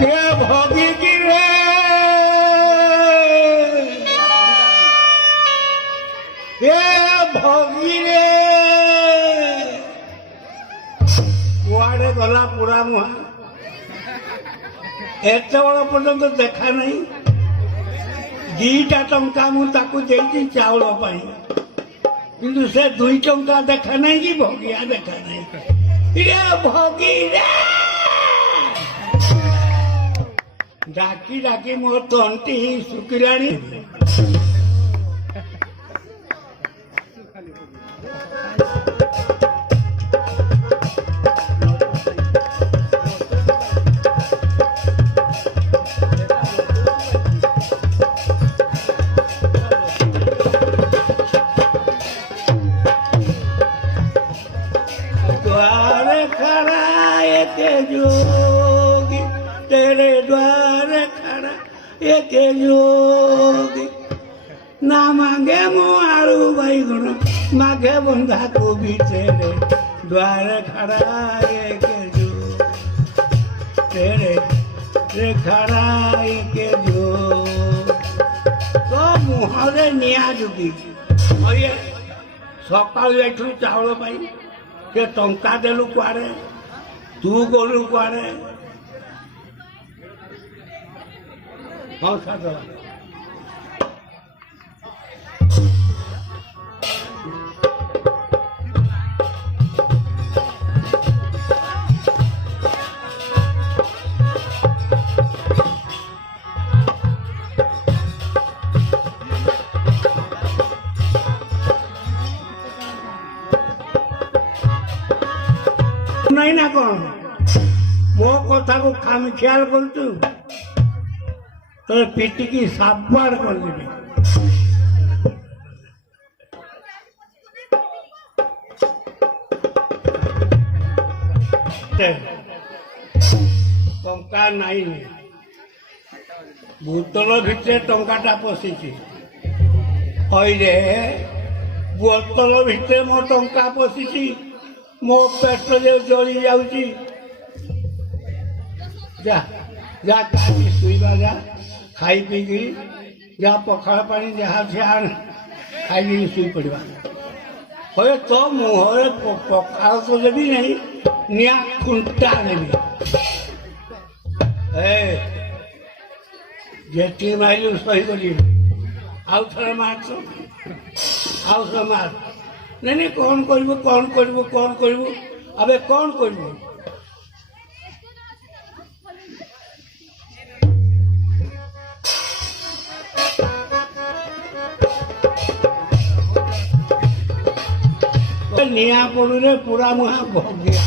ये भोगी की रे ये भोगी रे कुआड़े गला पूरा मुहा एत बड़ पर्यंत देखा नहीं दीटा टंका मुझे चाउल किंतु से 2 टंका देखा नहीं कि भोगिया देखा नहीं ये भोगी रे डाकी डाकी मो तंटी सुखिलानी द्वार खड़ा एक जोगी तेरे द्वार खड़ा एक जोगी ना मांगे मोरू बैगुण मांगे बंधा को भी तेरे द्वार खड़ा एक जोगी तेरे रे खड़ा एक जोगी तो मुहरे निया जोगी सकाल जाइलु चाउल पाई के टंका देलु कुआड़े तू गलु कुआड़े हाँ साथ नहीं ना कौन मो कथा को खाम ख्याल कर तो पीटी की साबाड़ कर देवी टंका नहीं बोतल भितर टंकाटा पशि बोतल भितर मो टंका पशि मो पेट जो जली जाऊँगी जा जा शुवा जा खाई पीकि जा पखाड़ पानी जहाँ से आन खाई शुई पड़ा हे तो मुहरे पखाड़ तो देवी नहीं निया खुंटा देवी जेटी माइलु सही करी आउ थे मार आउ थे मार नहीं कौन करूँ अबे कौन करूँ निया पड़ू रे पूरा मुहा भोग गया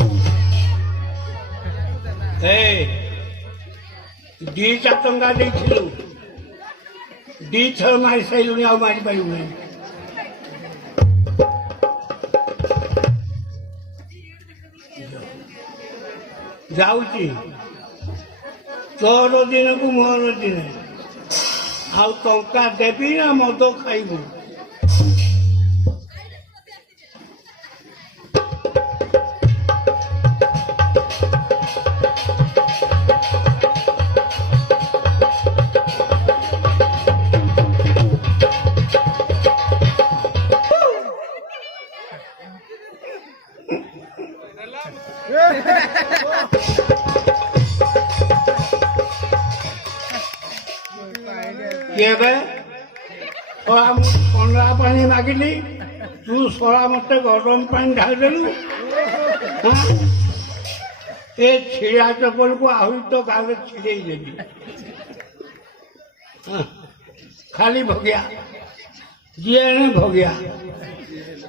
2 टंका देलु 2 थर मारी सारे आ मारी पारू नहीं जाऊँगी तोर दिन को मोर दिन आउ टंका देवी ना मद खाइबू पंद्रा पानी मागिली तू सरा मत गरम पानी ढालदेलु ए छिड़ा चपल को आहरी तो गाँव छिड़े देवी खाली भोगिया जी भोगिया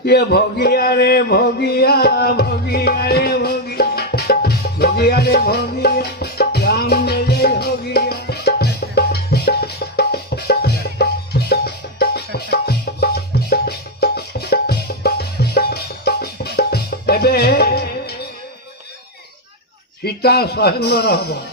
ये भोगिया रे भोगिया भोगिया रे भोगिया भोगिया रे भोगिया राम ने जय भोगिया सीता स्वयंवर हम